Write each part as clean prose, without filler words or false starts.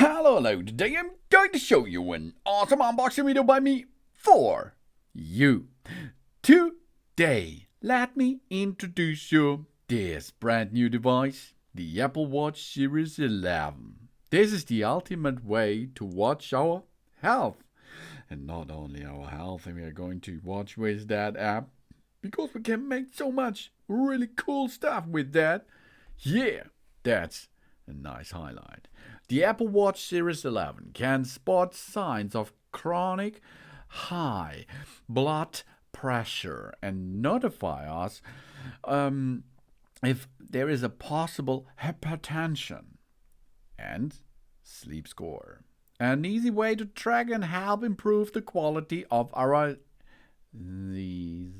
Hello, today I'm going to show you an awesome unboxing video by me for you. Today, let me introduce you this brand new device, the Apple Watch Series 11. This is the ultimate way to watch our health. And not only our health, we are going to watch with that app because we can make so much really cool stuff with that. Yeah, that's a nice highlight. The Apple Watch Series 11 can spot signs of chronic high blood pressure and notify us if there is a possible hypertension and sleep score. An easy way to track and help improve the quality of our these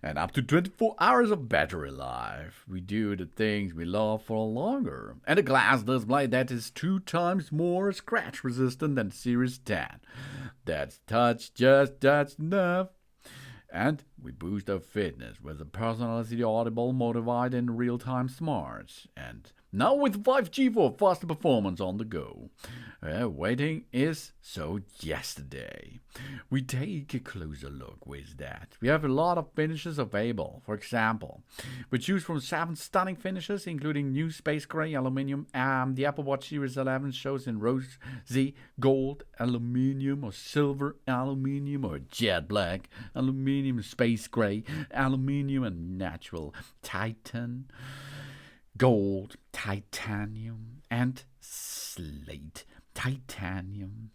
and up to 24 hours of battery life. We do the things we love for longer. And a glass display that is 2 times more scratch resistant than Series 10. That's just enough. And we boost our fitness with a personalized audible modified and real-time smart. And now with 5G for faster performance on the go. Waiting is so yesterday. We take a closer look with that. We have a lot of finishes available. For example, we choose from 7 stunning finishes, including new space gray aluminum. The Apple Watch Series 11 shows in rosy gold aluminum or silver aluminum or jet black aluminum, space gray aluminum, and natural titan, gold, titanium, and slate titanium.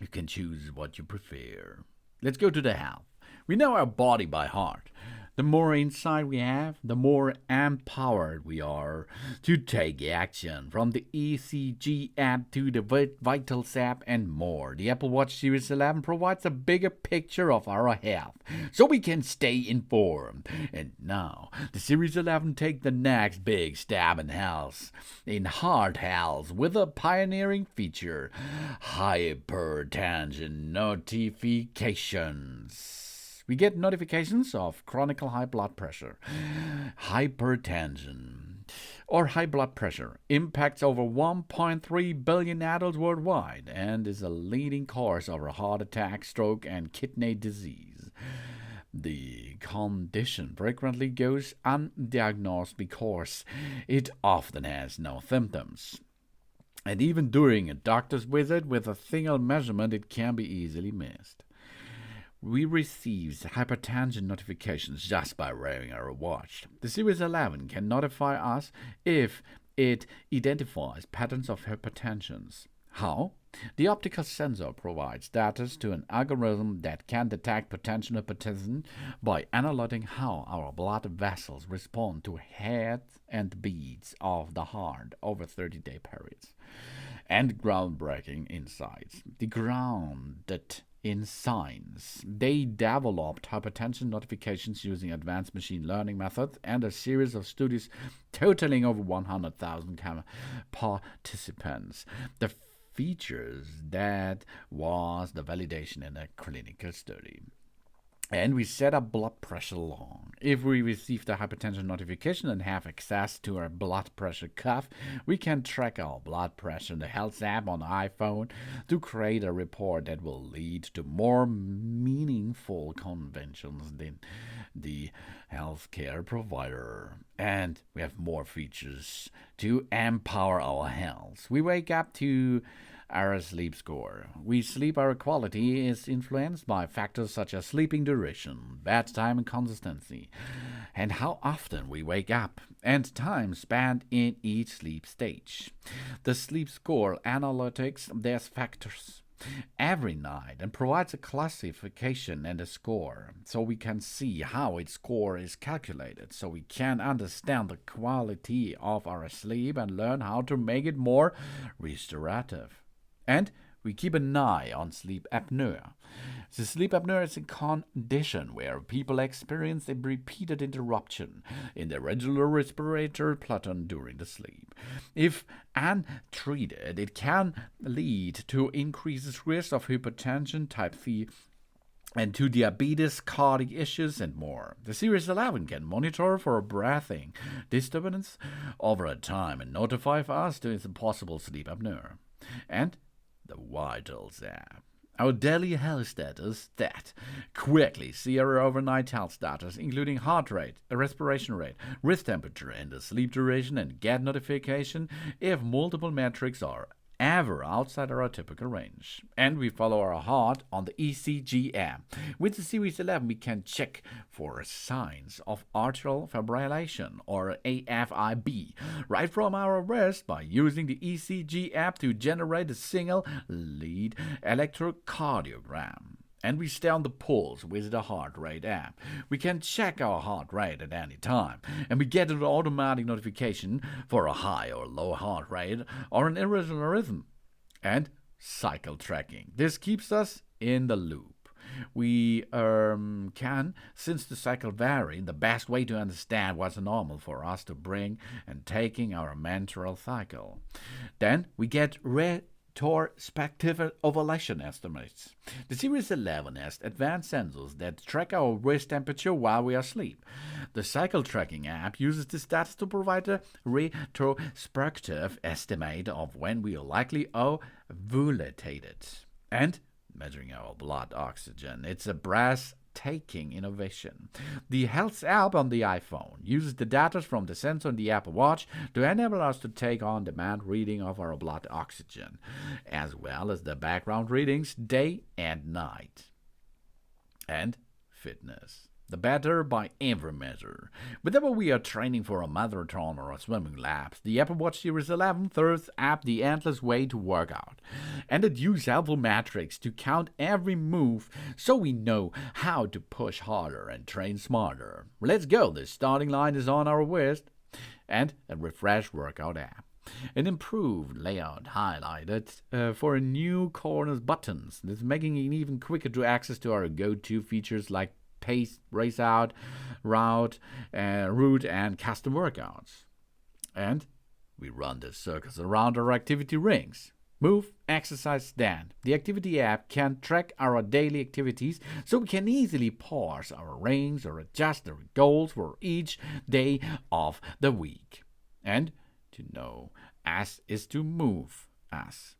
You can choose what you prefer. Let's go to the health. We know our body by heart. The more insight we have, the more empowered we are to take action. From the ECG app to the Vitals app and more, the Apple Watch Series 11 provides a bigger picture of our health, so we can stay informed. And now, the Series 11 take the next big step in health, in heart health, with a pioneering feature: hypertension notifications. We get notifications of chronic high blood pressure. Hypertension or high blood pressure impacts over 1.3 billion adults worldwide and is a leading cause of heart attack, stroke, and kidney disease. The condition frequently goes undiagnosed because it often has no symptoms. And even during a doctor's visit with a single measurement, it can be easily missed. We receive hypertension notifications just by wearing our watch. The Series 11 can notify us if it identifies patterns of hypertension. How? The optical sensor provides data to an algorithm that can detect potential hypertension by analyzing how our blood vessels respond to hearts and beats of the heart over 30-day periods. And groundbreaking insights. The grounded in science. They developed hypertension notifications using advanced machine learning methods and a series of studies totaling over 100,000 participants. The features that was the validation in a clinical study. And we set up blood pressure along. If we receive the hypertension notification and have access to our blood pressure cuff, we can track our blood pressure in the Health app on the iPhone to create a report that will lead to more meaningful conventions than the healthcare provider. And we have more features to empower our health. We wake up to our sleep score. Our quality is influenced by factors such as sleeping duration, bedtime and consistency, and how often we wake up, and time spent in each sleep stage. The sleep score analytics these factors every night and provides a classification and a score, so we can see how its score is calculated, so we can understand the quality of our sleep and learn how to make it more restorative. And we keep an eye on sleep apnea. The sleep apnea is a condition where people experience a repeated interruption in their regular respiratory pattern during the sleep. If untreated, it can lead to increased risk of hypertension, type 3, and to diabetes, cardiac issues, and more. The Series 11 can monitor for breathing disturbance over a time and notify us to its possible sleep apnea. And the Vitals app, our daily health status that quickly see our overnight health status, including heart rate, respiration rate, wrist temperature, and the sleep duration, and get notification if multiple metrics are ever outside our typical range. And we follow our heart on the ECG app. With the Series 11, we can check for signs of atrial fibrillation or AFib right from our wrist by using the ECG app to generate a single lead electrocardiogram. And we stay on the pulse with the heart rate app. We can check our heart rate at any time, and we get an automatic notification for a high or low heart rate or an irregular rhythm. And cycle tracking. This keeps us in the loop. We can, since the cycle vary, the best way to understand what's normal for us to bring and taking our menstrual cycle. Then we get retrospective ovulation estimates. The Series 11 has advanced sensors that track our wrist temperature while we are asleep. The cycle tracking app uses this data to provide a retrospective estimate of when we are likely ovulated. And measuring our blood oxygen. It's a breathtaking innovation. The Health app on the iPhone uses the data from the sensor on the Apple Watch to enable us to take on-demand reading of our blood oxygen, as well as the background readings day and night. And fitness. The better by every measure. Whenever we are training for a marathon or a swimming laps, the Apple Watch Series 11 thirds up the endless way to work out. And it uses helpful metrics to count every move so we know how to push harder and train smarter. Let's go, the starting line is on our wrist. And a refreshed workout app. An improved layout highlighted for new corners buttons. This is making it even quicker to access to our go-to features like pace, race out, route, and custom workouts. And we run the circles around our activity rings. Move, exercise, stand. The activity app can track our daily activities so we can easily pause our rings or adjust our goals for each day of the week. And to know us is to move us.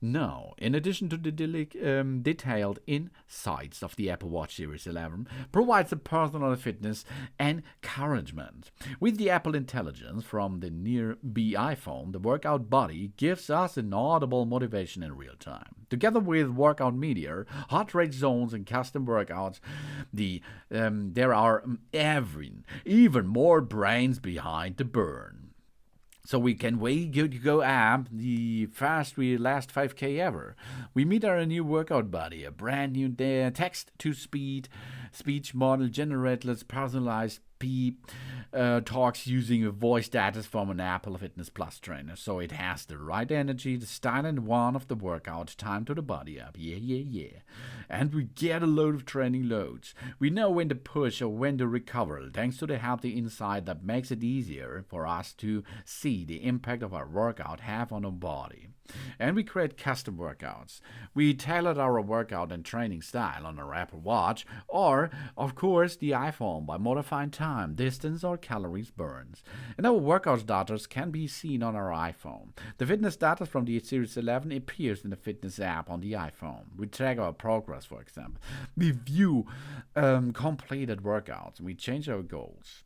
Now, in addition to the detailed insights of the Apple Watch Series 11, provides a personal fitness encouragement. With the Apple Intelligence from the nearby iPhone, the workout buddy gives us an audible motivation in real time. Together with workout media, heart rate zones, and custom workouts, there are even more brains behind the burn. So we can go up the last 5K ever. We meet our new workout buddy, a brand new text-to-speech model generated personalized talks using a voice data from an Apple Fitness Plus trainer. So it has the right energy, the style, and one of the workout time to the body up. Yeah. And we get a load of training loads. We know when to push or when to recover, thanks to the healthy insight that makes it easier for us to see the impact of our workout have on our body. And we create custom workouts. We tailored our workout and training style on our Apple Watch or, of course, the iPhone by modifying time, distance, or calories burned. And our workout data can be seen on our iPhone. The fitness data from the Series 11 appears in the fitness app on the iPhone. We track our progress, for example. We view completed workouts. We change our goals.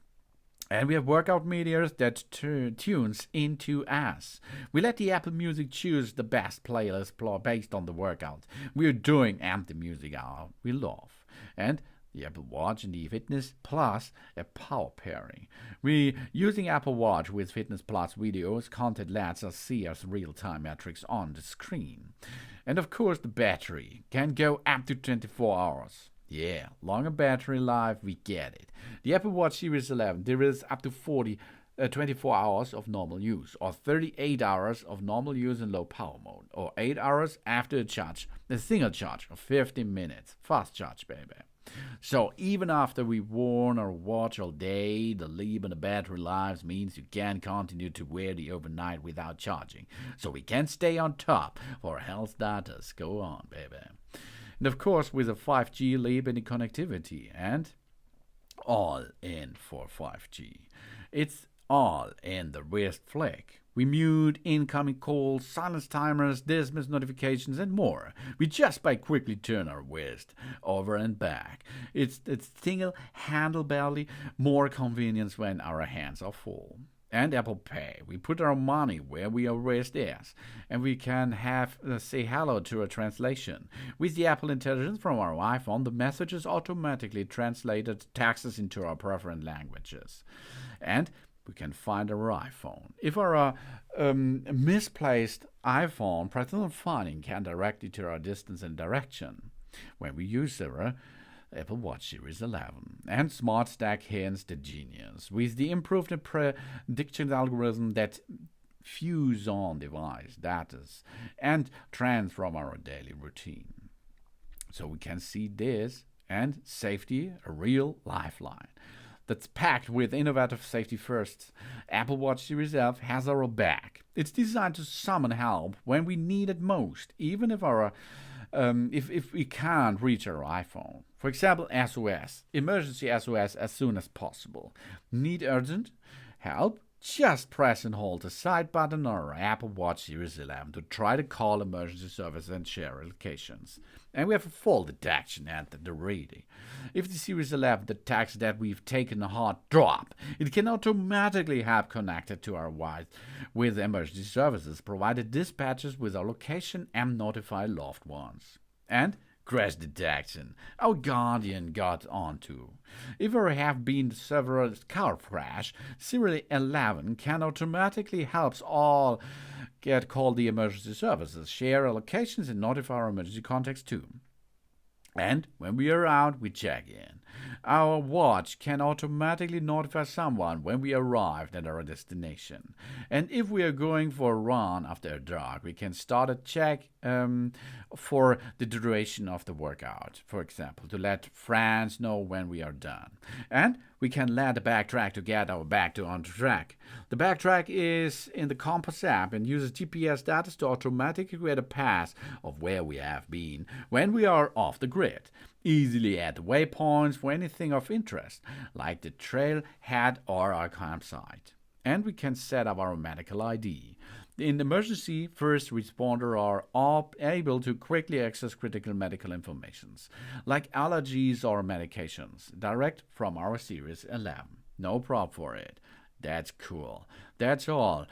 And we have workout media that tunes into us. We let the Apple Music choose the best playlist based on the workout we're doing and the music we love. And the Apple Watch and the Fitness Plus, a power pairing. We're using Apple Watch with Fitness Plus videos. Content lets us see our real-time metrics on the screen. And of course, the battery can go up to 24 hours. Yeah, longer battery life, we get it. The Apple Watch Series 11, there is up to 24 hours of normal use, or 38 hours of normal use in low power mode, or 8 hours after a single charge of 15 minutes. Fast charge, baby. So even after we've worn our watch all day, the leave in the battery life means you can continue to wear the overnight without charging. So we can stay on top for health data. Go on, baby. And of course, with a 5G leap in the connectivity, and all in for 5G. It's all in the wrist flick. We mute incoming calls, silence timers, dismiss notifications, and more. We just by quickly turn our wrist over and back. It's single handle barely more convenience when our hands are full. And Apple Pay, we put our money where our wrist is, and we can have say hello to a translation. With the Apple Intelligence from our iPhone, the messages automatically translated texts into our preferred languages, and we can find our iPhone. If our misplaced iPhone, present finding can direct it to our distance and direction. When we use our Apple Watch Series 11 and Smart Stack hints the genius with the improved prediction algorithm that fuse on device data and trends from our daily routine. So we can see this and safety, a real lifeline that's packed with innovative safety firsts. Apple Watch Series 11 has our back. It's designed to summon help when we need it most, even if our if we can't reach our iPhone. For example, SOS, emergency SOS as soon as possible. Need urgent help? Just press and hold the side button on our Apple Watch Series 11 to try to call emergency service and share locations. And we have a fall detection at the ready. If the Series 11 detects that we've taken a hard drop, it can automatically have connected to our Wi-Fi with emergency services, provided dispatches with our location and notify loved ones. And crash detection, our guardian got onto. If there have been several car crash, Series 11 can automatically help all call the emergency services, share our locations, and notify our emergency contacts too. And when we are out, we check in. Our watch can automatically notify someone when we arrived at our destination. And if we are going for a run after dark, we can start a check for the duration of the workout, for example, to let friends know when we are done. And we can let the backtrack to get our back to on track. The backtrack is in the Compass app and uses GPS data to automatically create a path of where we have been when we are off the grid. Easily add waypoints for anything of interest, like the trailhead or our campsite. And we can set up our medical ID. In emergency, first responders are able to quickly access critical medical information, like allergies or medications, direct from our Series 11. No problem for it. That's cool. That's all.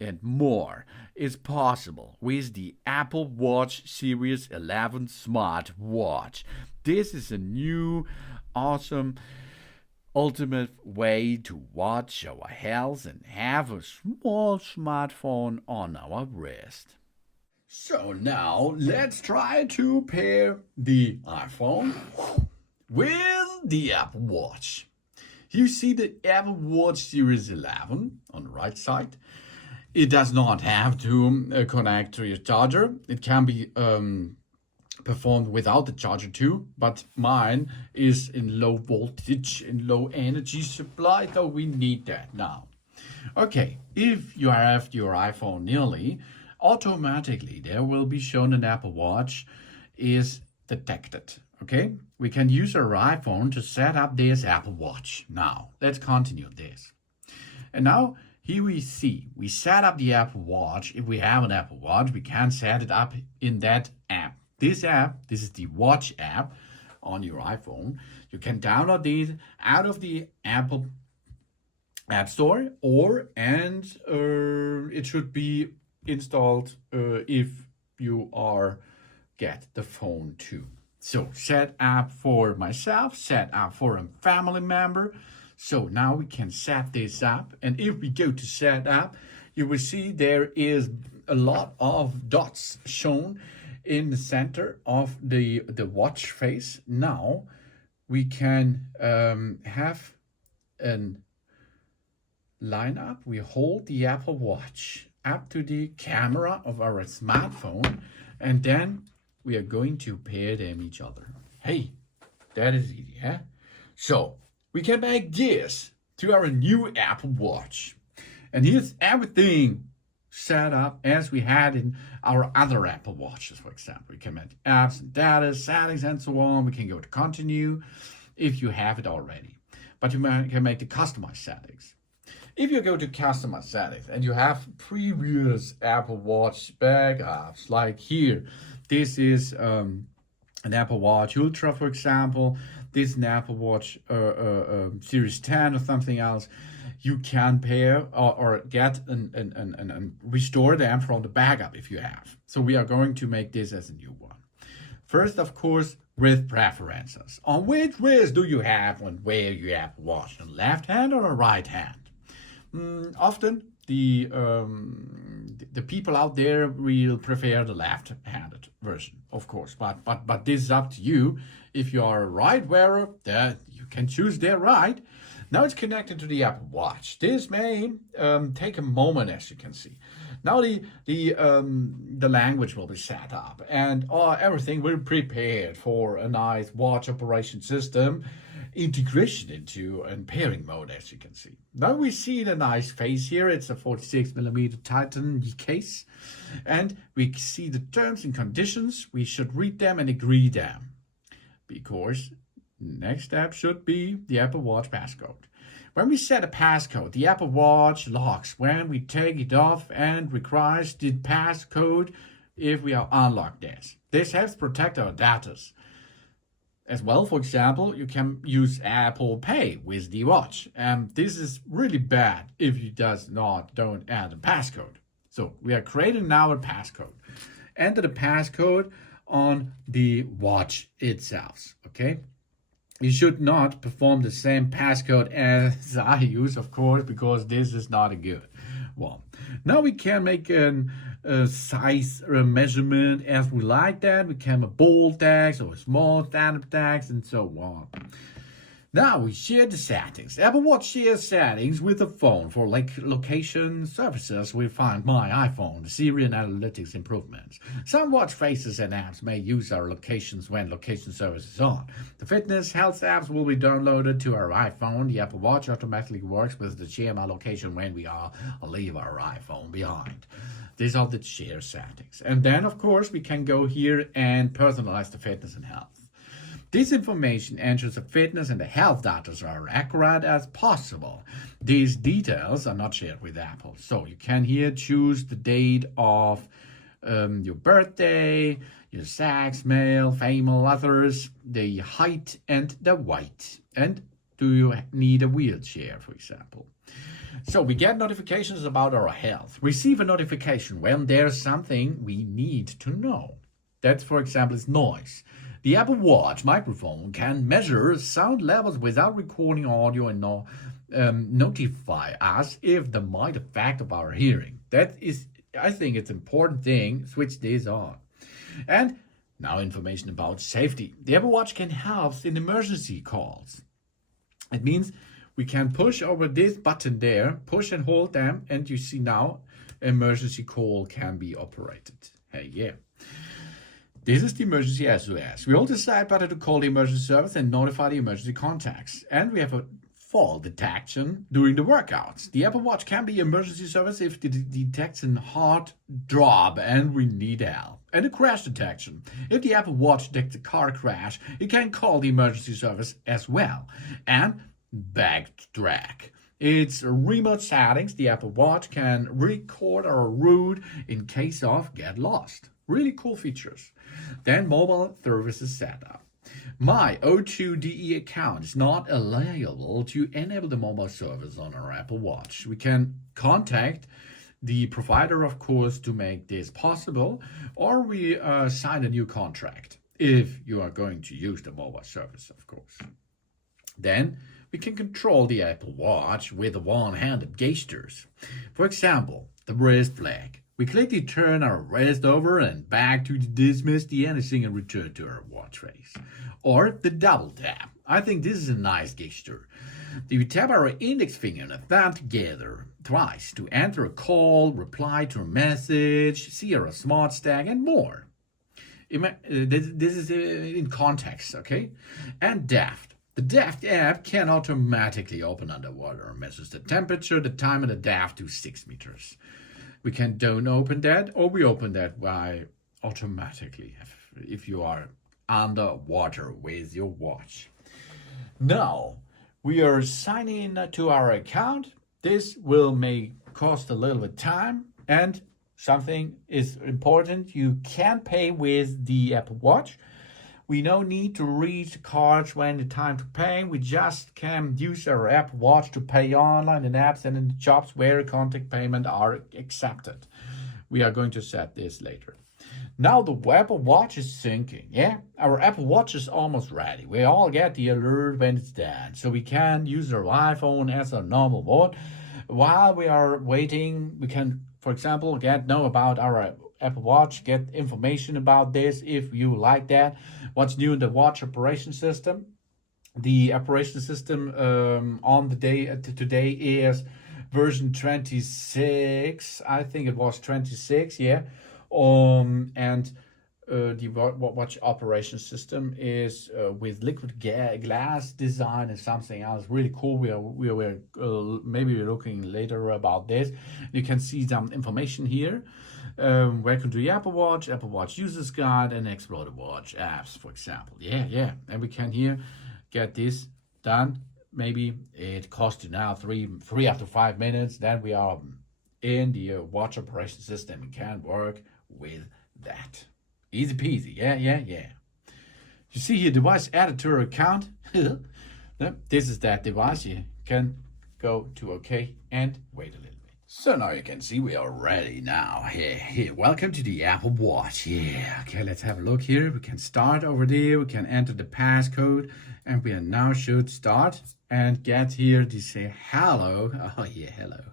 And more is possible with the Apple Watch Series 11 smartwatch. This is a new, awesome, ultimate way to watch our health and have a small smartphone on our wrist. So now let's try to pair the iPhone with the Apple Watch. You see the Apple Watch Series 11 on the right side. It does not have to connect to your charger. It can be performed without the charger too, but mine is in low voltage, in low energy supply, so we need that now. Okay, if you have your iPhone nearly, automatically there will be shown an Apple Watch is detected. Okay, we can use our iPhone to set up this Apple Watch. Now, let's continue this. And now, here we see, we set up the Apple Watch. If we have an Apple Watch, we can set it up in that app. This is the Watch app on your iPhone. You can download this out of the Apple App Store, it should be installed if you get the phone too. So set up for myself, set up for a family member. So now we can set this up, and if we go to set up, you will see there is a lot of dots shown in the center of the watch face. Now we can have a lineup. We hold the Apple Watch up to the camera of our smartphone, and then we are going to pair them each other. Hey, that is easy, huh? So we can make this to our new Apple Watch. And here's everything set up as we had in our other Apple Watches, for example. We can make apps and data, settings, and so on. We can go to continue if you have it already. But you can make the customized settings. If you go to customer settings and you have previous Apple Watch backups, like here, this is an Apple Watch Ultra, for example, this is an Apple Watch Series 10 or something else, you can pair or get and restore them from the backup if you have. So we are going to make this as a new one. First, of course, with preferences. On which wrist do you have when wear your Apple Watch? On the left hand or the right hand? Often the people out there will prefer the left-handed version, of course. But this is up to you. If you are a right wearer, then you can choose their right. Now it's connected to the Apple Watch. This may take a moment, as you can see. Now the language will be set up, and everything will be prepared for a nice watch operation system integration into and pairing mode, as you can see. Now we see the nice face here. It's a 46mm Titan case, and we see the terms and conditions. We should read them and agree them, because next step should be the Apple Watch passcode. When we set a passcode, the Apple Watch locks when we take it off and requires the passcode if we are unlocked this. This helps protect our data. As well, for example, you can use Apple Pay with the watch. And this is really bad if you don't add a passcode. So we are creating now a passcode. Enter the passcode on the watch itself, okay? You should not perform the same passcode as I use, of course, because this is not a good one. Now we can make a size measurement as we like that. We can have a bold text or a small standard text and so on. Now we share the settings. Apple Watch shares settings with the phone. For location services, we find My iPhone, the Siri and analytics improvements. Some watch faces and apps may use our locations when location service is on. The fitness health apps will be downloaded to our iPhone. The Apple Watch automatically works with the share my location when we leave our iPhone behind. These are the share settings. And then, of course, we can go here and personalize the fitness and health. This information ensures the fitness and the health data are accurate as possible. These details are not shared with Apple. So you can here choose the date of your birthday, your sex, male, female, others, the height and the weight. And do you need a wheelchair, for example? So we get notifications about our health. Receive a notification when there's something we need to know. That, for example, is noise. The Apple Watch microphone can measure sound levels without recording audio and notify us if they might affect our hearing. That is, I think it's an important thing. Switch this on. And now information about safety. The Apple Watch can help in emergency calls. It means we can push over this button there, push and hold them, and you see now emergency call can be operated. Hey, yeah. This is the emergency SOS. We also decide whether to call the emergency service and notify the emergency contacts. And we have a fall detection during the workouts. The Apple Watch can be emergency service if it detects a heart drop and we need help. And a crash detection. If the Apple Watch detects a car crash, it can call the emergency service as well. And backtrack. It's remote settings. The Apple Watch can record our route in case of get lost. Really cool features. Then mobile services setup. My O2DE account is not eligible to enable the mobile service on our Apple Watch. We can contact the provider, of course, to make this possible, or we sign a new contract if you are going to use the mobile service, of course. Then we can control the Apple Watch with one-handed gestures. For example, the wrist flag. We click to turn our wrist over and back to dismiss the anything and return to our watch face. Or the double tap. I think this is a nice gesture. We tap our index finger and a thumb together twice to enter a call, reply to a message, see our smart stack, and more. This is in context, okay? And depth. The depth app can automatically open underwater and measures the temperature, the time, and the depth to 6 meters. We can don't open that, or we open that by automatically if you are underwater with your watch. Now, we are signing in to our account. This will may cost a little bit time, and something is important. You can pay with the Apple Watch. We no need to read the cards when the time to pay. We just can use our Apple Watch to pay online in apps and in the shops where contact payment are accepted. We are going to set this later. Now the Apple Watch is syncing. Yeah, our Apple Watch is almost ready. We all get the alert when it's done, so we can use our iPhone as a normal one. While we are waiting, we can, for example, know about our Apple Watch, get information about this if you like that. What's new in the watch operation system? The operation system on the day today is version 26. I think it was 26. Yeah. And the watch operation system is with liquid glass design and something else really cool. Maybe we're looking later about this. You can see some information here. Welcome to the Apple Watch Users Guide, and Explore the Watch apps, for example. Yeah, and we can here get this done. Maybe it costs you now three up to 5 minutes. Then we are in the watch operation system and can work with that. Easy peasy. Yeah. You see here, device added to your account. This is that device. You can go to OK and wait a little bit. So now you can see we are ready now. Here. Welcome to the Apple Watch. Yeah. Okay, let's have a look here. We can start over there. We can enter the passcode, and we now should start and get here to say hello. Oh yeah, hello.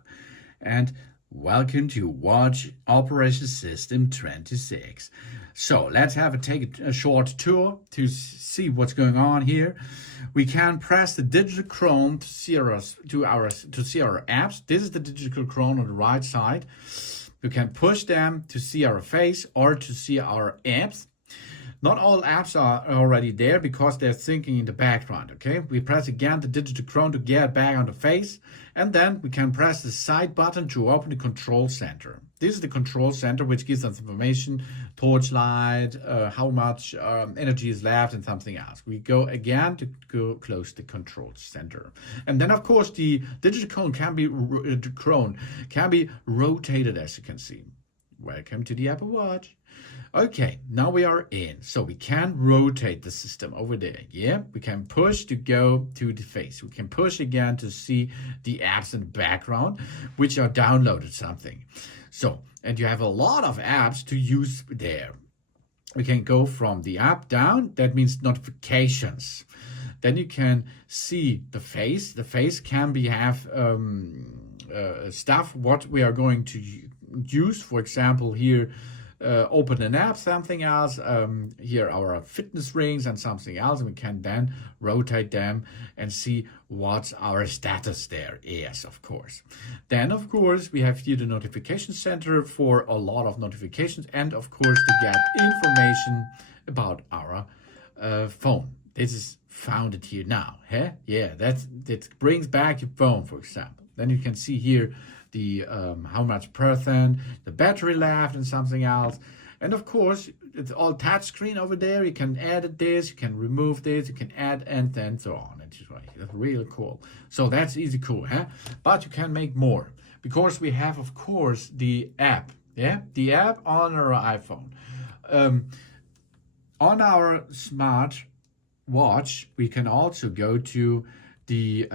And welcome to Watch Operation System 26. So let's take a short tour to see what's going on here. We can press the digital Chrome to see our apps. This is the digital Chrome on the right side. You can push them to see our face or to see our apps. Not all apps are already there because they're syncing in the background, okay? We press again the digital Chrome to get back on the face, and then we can press the side button to open the control center. This is the control center, which gives us information, torchlight, how much energy is left, and something else. We go again to go close the control center. And then, of course, the digital Chrome can be rotated, as you can see. Welcome to the Apple Watch. Okay, now we are in. So we can rotate the system over there. Yeah, we can push to go to the face. We can push again to see the apps in the background, which are downloaded something. So, and you have a lot of apps to use there. We can go from the app down. That means notifications. Then you can see the face. The face can have stuff what we are going to use. For example, here, open an app, something else. Here our fitness rings and something else. And we can then rotate them and see what's our status there is, of course. Then, of course, we have here the notification center for a lot of notifications, and of course to get information about our phone. This is found it here now. Yeah, that brings back your phone, for example. Then you can see here the how much percent, the battery left, and something else. And of course, it's all touch screen over there. You can edit this, you can remove this, you can add, and then so on. That's really cool. So that's easy cool, But you can make more because we have, of course, the app. Yeah, the app on our iPhone. On our smart watch, we can also go to the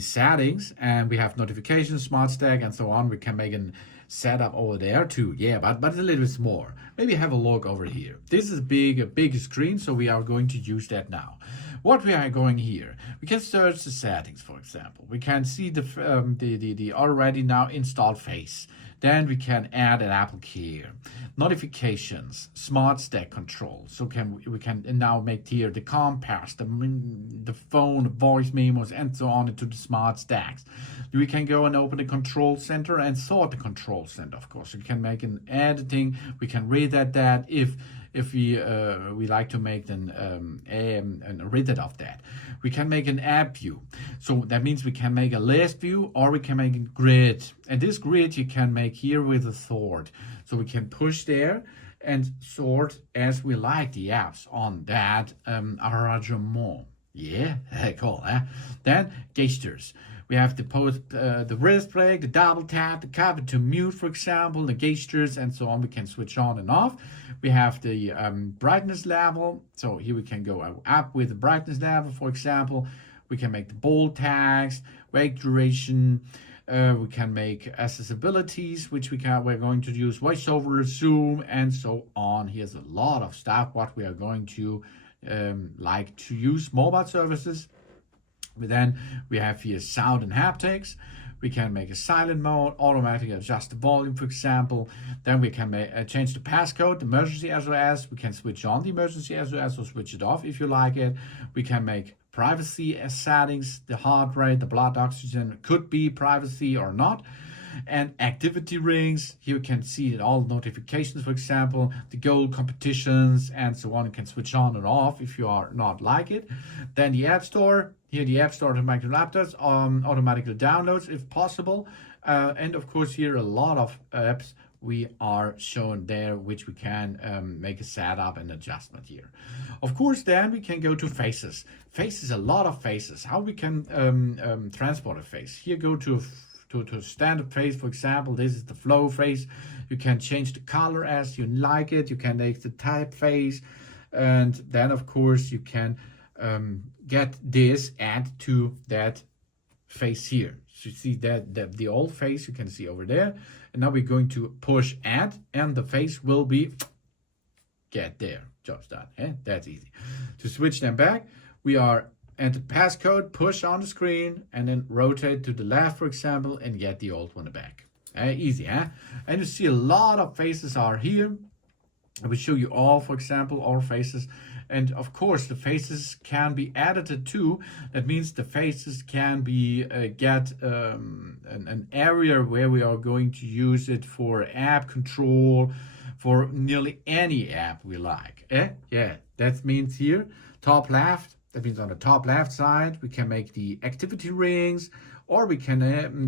settings, and we have notifications, smart stack, and so on. We can make a setup over there too. Yeah, but a little bit more. Maybe have a look over here. This is a big screen, so we are going to use that now. What we are going here, we can search the settings, for example. We can see the already now installed face. Then we can add an Apple Care, notifications, smart stack control. So we can now make here the compass, the phone, the voice memos, and so on into the smart stacks. We can go and open the control center and sort the control center, of course. We can make an editing. We can read that if we like to make a read it of that. We can make an app view. So that means we can make a list view, or we can make a grid. And this grid you can make here with a sort. So we can push there and sort as we like the apps on that arrangement. Yeah, cool. Then gestures. We have the wrist flag, the double tap, the cover to mute, for example, the gestures, and so on. We can switch on and off. We have the brightness level. So here we can go up with the brightness level, for example. We can make the bold text, wake duration. We can make accessibilities, which we're going to use voiceover, zoom, and so on. Here's a lot of stuff what we are going to like to use mobile services. But then we have here sound and haptics. We can make a silent mode, automatically adjust the volume, for example. Then we can change the passcode, the emergency SOS. We can switch on the emergency SOS or switch it off if you like it. We can make privacy settings, the heart rate, the blood oxygen could be privacy or not. And activity rings, here you can see all notifications, for example, the goal competitions and so on. You can switch on and off if you are not like it. Then the App Store, here the App Store automatic laptops, automatically downloads if possible. And of course here a lot of apps we are shown there, which we can make a setup and adjustment here. Of course, then we can go to faces. Faces, a lot of faces. How we can transport a face. Here go to standard face, for example. This is the flow face. You can change the color as you like it. You can make the typeface, and then of course you can get this add to that face here. So you see that the old face you can see over there, and now we're going to push add, and the face will be get there. Job's done. That's easy. To switch them back, we are enter passcode, push on the screen, and then rotate to the left, for example, and get the old one back. Easy, huh? And you see a lot of faces are here. I will show you all, for example, all faces. And of course, the faces can be edited too. That means the faces can be get an area where we are going to use it for app control, for nearly any app we like. Yeah, that means here, top left. That means on the top left side, we can make the activity rings, or we can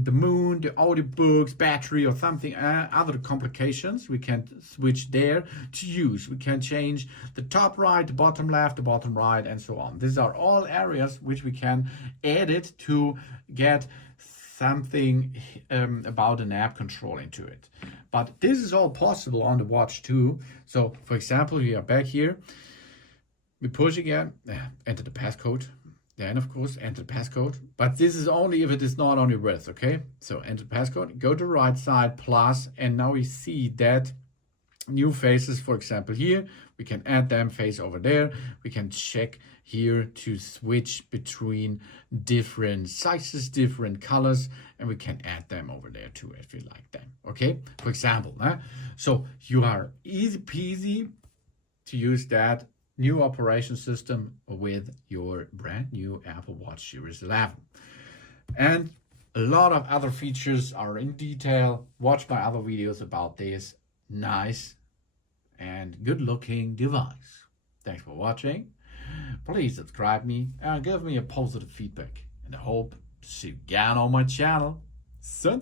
the moon, the audiobooks, battery, or something, other complications. We can switch there to use. We can change the top right, the bottom left, the bottom right, and so on. These are all areas which we can edit to get something about an app control into it. But this is all possible on the watch too. So, for example, we are back here. We push again, enter the passcode, then of course enter the passcode, but this is only if it is not on your wrist, okay? So enter the passcode, go to the right side, plus, and now we see that new faces, for example here, we can add them face over there, we can check here to switch between different sizes, different colors, and we can add them over there too if you like them, okay? For example, so you are easy peasy to use that new operation system with your brand new Apple Watch Series 11. And a lot of other features are in detail. Watch my other videos about this nice and good looking device. Thanks for watching. Please subscribe me and give me a positive feedback. And I hope to see you again on my channel. Sun.